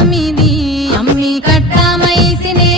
తమ్మిది అమ్మి కట్టామైసినే